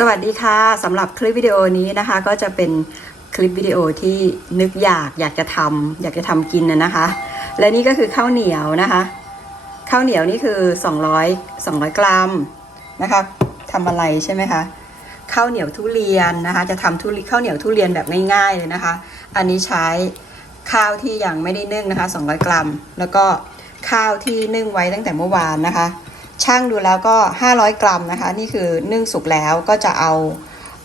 สวัสดีค่ะสำหรับคลิปวิดีโอนี้นะคะก็จะเป็นคลิปวิดีโอที่นึกอยากอยากจะทำอยากจะทำกินนะนะคะ และนี่ก็คือข้าวเหนียวนะคะข้าวเหนียวนี่คือ 200 200 กรัมนะคะทำอะไรใช่ไหมคะข้าวเหนียวทุเรียนนะคะ จะทำทุข้าวเหนียวทุเรียนแบบง่ายๆเลยนะคะ อันนี้ใช้ข้าวที่ยังไม่ได้นึ่งนะคะ 200 กรัม แล้วก็ข้าวที่นึ่งไว้ตั้งแต่เมื่อวานนะคะ ช่างดูแล้วก็ 500 กรัมนะคะ นี่คือนึ่งสุกแล้วก็จะเอา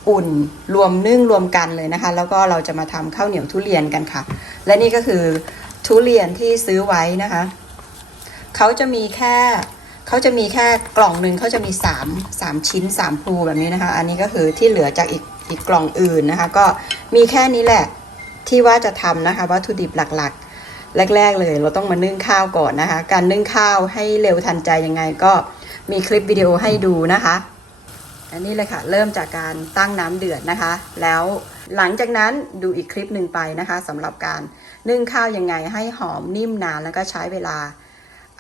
อุ่นรวมนึ่งรวมกันเลยนะคะ แล้วก็เราจะมาทำข้าวเหนียวทุเรียนกันค่ะ และนี่ก็คือทุเรียนที่ซื้อไว้นะคะเขาจะมีแค่เขาจะมีแค่กล่องหนึ่งเขาจะมี3 3ชิ้น3พลูแบบนี้นะคะ อันนี้ก็คือที่เหลือจากอีกอีกกล่องอื่นนะคะ ก็มีแค่นี้แหละที่ว่าจะทำนะคะวัตถุดิบหลัก แรก ๆ เลย เราต้องมานึ่งข้าวก่อนนะคะ การนึ่งข้าวให้เร็วทันใจยังไงก็มีคลิปวิดีโอให้ดูนะคะ อันนี้เลยค่ะ เริ่มจากการตั้งน้ำเดือดนะคะ แล้วหลังจากนั้นดูอีกคลิปหนึ่งไปนะคะสำหรับการนึ่งข้าวยังไงให้หอมนิ่มนานแล้วก็ใช้เวลา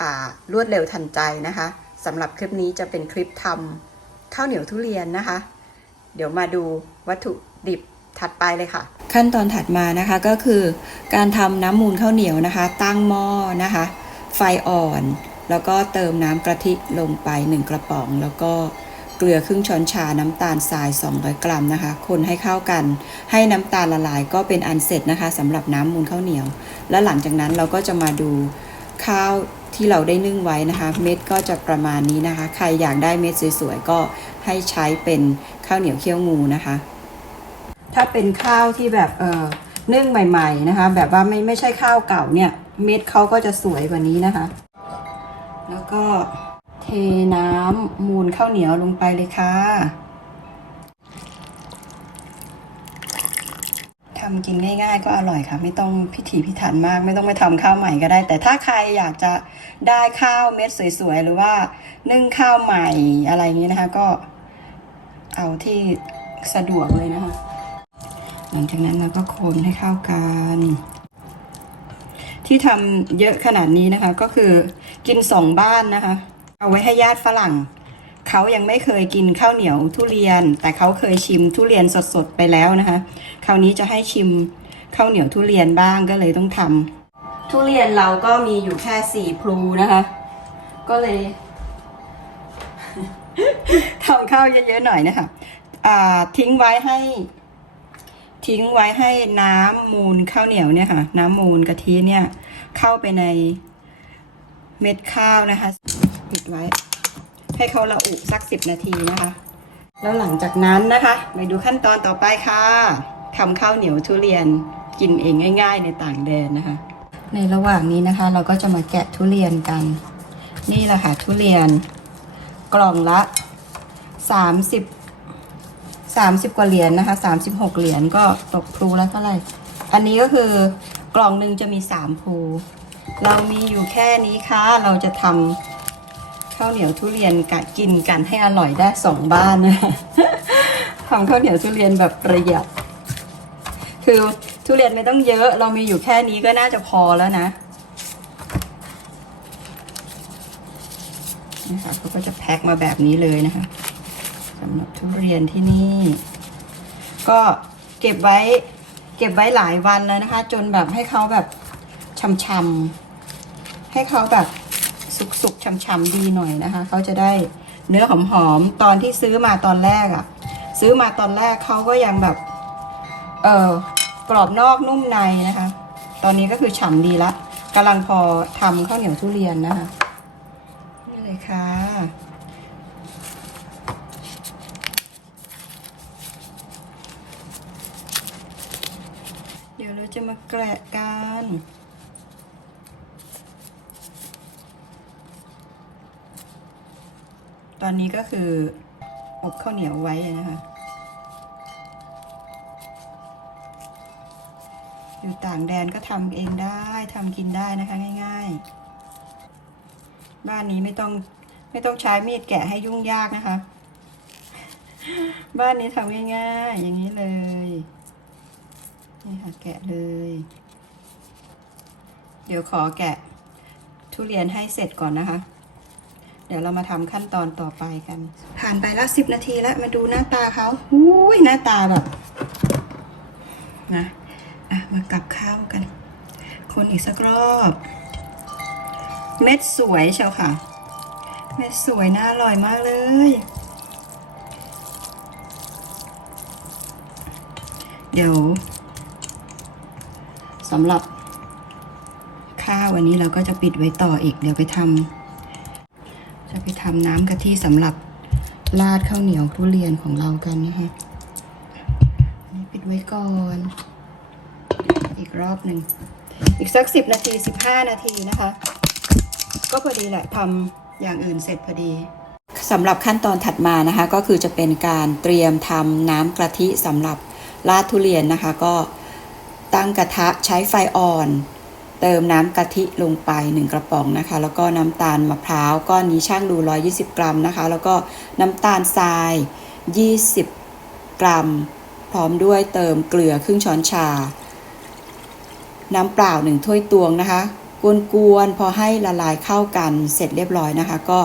อ่ารวดเร็วทันใจนะคะสำหรับคลิปนี้จะเป็นคลิปทำข้าวเหนียวทุเรียนนะคะ เดี๋ยวมาดูวัตถุดิบ ถัดไปเลยค่ะ ขั้นตอนถัดมานะคะก็คือการทำน้ำมูลข้าวเหนียวนะคะ ตั้งหม้อนะคะ ไฟอ่อน แล้วก็เติมน้ำกะทิลงไป 1 กระป๋อง แล้วก็เกลือครึ่งช้อนชาน้ำตาลทราย 200 กรัมนะคะ คนให้เข้ากัน ให้น้ำตาลละลายก็เป็นอันเสร็จนะคะสำหรับน้ำมูลข้าวเหนียว และหลังจากนั้นเราก็จะมาดูข้าวที่เราได้นึ่งไว้นะคะ เม็ดก็จะประมาณนี้นะคะ ใครอยากได้เม็ดสวยๆก็ให้ใช้เป็นข้าวเหนียวเคี่ยวงูนะคะ ถ้าเป็นข้าวที่แบบเออนึ่งใหม่ ๆนะคะ แบบว่าไม่ไม่ใช่ข้าวเก่าเนี่ย เม็ดเขาก็จะสวยกว่านี้นะคะ แล้วก็เทน้ำมูลข้าวเหนียวลงไปเลยค่ะทำกินง่าย ๆ ก็อร่อยค่ะ ไม่ต้องพิถีพิถันมาก ไม่ต้องไปทำข้าวใหม่ก็ได้ แต่ถ้าใครอยากจะได้ข้าวเม็ดสวยๆ หรือว่านึ่งข้าวใหม่อะไรอย่างนี้นะคะ ก็เอาที่สะดวกเลยนะคะ หลังจากนั้นเราก็คนให้เข้ากัน ที่ทำเยอะขนาดนี้นะคะ ก็คือกินสองบ้านนะคะ เอาไว้ให้ญาติฝรั่งเขายังไม่เคยกินข้าวเหนียวทุเรียน แต่เขาเคยชิมทุเรียนสดๆไปแล้วนะคะ คราวนี้จะให้ชิมข้าวเหนียวทุเรียนบ้างก็เลยต้องทำทุเรียนเราก็มีอยู่แค่สี่พลูนะคะ ก็เลยทำข้าวเยอะๆหน่อยนะคะอ่าทิ้งไว้ให้ ทิ้งไว้ให้น้ำมูลข้าวเหนียวเนี่ยค่ะ น้ำมูลกะทิเนี่ยเข้าไปในเม็ดข้าวนะคะ ปิดไว้ ให้เขาละอุสักสิบนาทีนะคะ แล้วหลังจากนั้นนะคะไปดูขั้นตอนต่อไปค่ะทำข้าวเหนียวทุเรียนกินเองง่าย ๆ ในต่างแดนนะคะ ในระหว่างนี้นะคะ เราก็จะมาแกะทุเรียนกัน นี่แหละค่ะทุเรียน กล่องละสามสิบสามสิบกว่าเหรียญนะคะสามสิบหกเหรียญก็ตกพลูแล้วเท่าไหร่ อันนี้ก็คือกล่องหนึ่งจะมีสามพลู เรามีอยู่แค่นี้ค่ะ เราจะทำข้าวเหนียวทุเรียนกกินกันให้อร่อยได้สองบ้านนะทำข้าวเหนียวทุเรียนแบบประหยัด คือทุเรียนไม่ต้องเยอะ เรามีอยู่แค่นี้ก็น่าจะพอแล้วนะนะคะเขาก็จะแพ็คมาแบบนี้เลยนะคะ สำหรับทุเรียนที่นี่ ก็เก็บไว้เก็บไว้หลายวันแล้วนะคะ จนแบบให้เขาแบบช่ำๆให้เขาแบบสุกๆช่ำๆดีหน่อยนะคะเขาจะได้เนื้อหอมๆตอนที่ซื้อมาตอนแรกอะ่ะ ซื้อมาตอนแรกเขาก็ยังแบบเออกรอบนอกนุ่มในนะคะ ตอนนี้ก็คือฉ่ำดีละกำลังพอทำข้าวเหนียวทุเรียนนะคะนี่เลยค่ะ เดี๋ยวเรา จะมาแกะกันตอนนี้ก็คืออบข้าวเหนียวไว้นะคะ อยู่ต่างแดนก็ทำเองได้ทำกินได้นะคะง่าย ๆ บ้านนี้ไม่ต้องไม่ต้องใช้มีดแกะให้ยุ่งยากนะคะ บ้านนี้ทำง่ายๆ อย่างนี้เลย นี่ค่ะแกะเลย เดี๋ยวขอแกะทุเรียนให้เสร็จก่อนนะคะ เดี๋ยวเรามาทำขั้นตอนต่อไปกัน ผ่านไปแล้วสิบนาทีแล้วมาดูหน้าตาเขาอุ้ยหน้าตาแบบนะอะมากลับข้าวกัน คนอีกสักรอบ เม็ดสวยเชียวค่ะ เม็ดสวยน่าอร่อยมากเลยเดี๋ยว สำหรับข้าววันนี้เราก็จะปิดไว้ต่ออีก เดี๋ยวไปทำจะไปทำน้ำกะทิสำหรับราดข้าวเหนียวทุเรียนของเรากันนะคะปิดไว้ก่อน อีกรอบหนึ่ง อีกสักสิบนาทีสิบห้านาทีนะคะ ก็พอดีแหละทำอย่างอื่นเสร็จพอดีสำหรับขั้นตอนถัดมานะคะ ก็คือจะเป็นการเตรียมทำน้ำกะทิสำหรับราดทุเรียนนะคะ ก็ ตั้งกระทะใช้ไฟอ่อน เติมน้ำกะทิลงไป 1 กระป๋องนะคะ แล้วก็น้ำตาลมะพร้าวก้อนนี้ช่างดู 120 กรัมนะคะ แล้วก็น้ำตาลทราย 20 กรัม พร้อมด้วยเติมเกลือครึ่งช้อนชา น้ำเปล่า1ถ้วยตวงนะคะ กวนๆพอให้ละลายเข้ากันเสร็จเรียบร้อยนะคะ ก็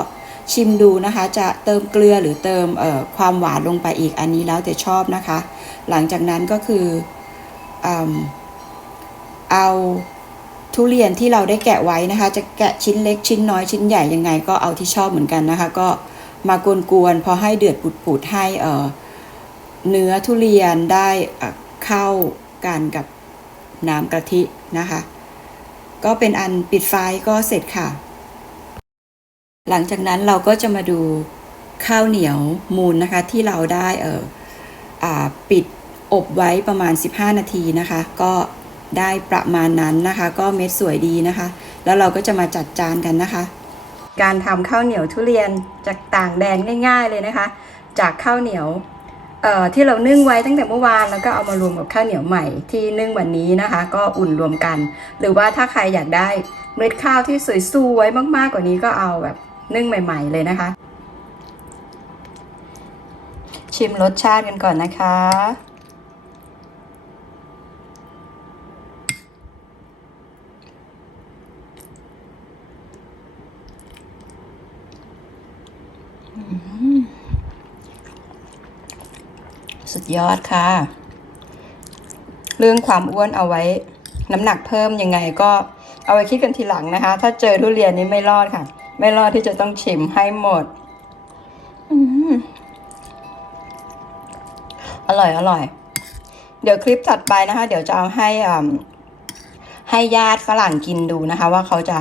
ชิมดูนะคะ จะเติมเกลือหรือเติมเอ่อความหวานลงไปอีกอันนี้แล้วแต่ชอบนะคะ หลังจากนั้นก็คือ เอาทุเรียนที่เราได้แกะไว้นะคะ จะแกะชิ้นเล็กชิ้นน้อยชิ้นใหญ่ยังไงก็เอาที่ชอบเหมือนกันนะคะ ก็มากวนๆพอให้เดือดปุดๆให้เเนื้อทุเรียนได้เข้ากันกับน้ำกะทินะคะ ก็เป็นอันปิดไฟก็เสร็จค่ะ หลังจากนั้นเราก็จะมาดูข้าวเหนียวมูลนะคะที่เราได้เอออปิด อบไว้ประมาณ 15 นาทีนะคะ ก็ได้ประมาณนั้นนะคะ ก็เม็ดสวยดีนะคะ แล้วเราก็จะมาจัดจานกันนะคะ การทำข้าวเหนียวทุเรียนจากต่างแดนง่าย ๆเลยนะคะ จากข้าวเหนียวที่เรานึ่งไว้ตั้งแต่เมื่อวานแล้วก็เอามารวมกับข้าวเหนียวใหม่ที่นึ่งวันนี้นะคะ ก็อุ่นรวมกัน หรือว่าถ้าใครอยากได้เม็ดข้าวที่สวยๆมากๆกว่านี้ก็เอาแบบนึ่งใหม่ ๆ เลยนะคะ ชิมรสชาติกันก่อนนะคะ สุดยอดค่ะ เรื่องความอ้วนเอาไว้ น้ำหนักเพิ่มยังไงก็เอาไว้คิดกันทีหลังนะคะ ถ้าเจอทุเรียนนี้ไม่รอดค่ะ ไม่รอดที่จะต้องชิมให้หมดอืมอร่อยอร่อย เดี๋ยวคลิปถัดไปนะคะ เดี๋ยวจะเอาให้อ่ให้ญาติฝรั่งกินดูนะคะ ว่าเขาจะ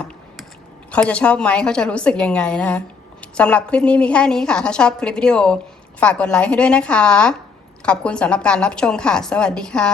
เขาจะชอบไหมเขาจะรู้สึกยังไงนะคะสำหรับคลิปนี้มีแค่นี้ค่ะ ถ้าชอบคลิปวิดีโอฝากกดไลค์ให้ด้วยนะคะ ขอบคุณสำหรับการรับชมค่ะ สวัสดีค่ะ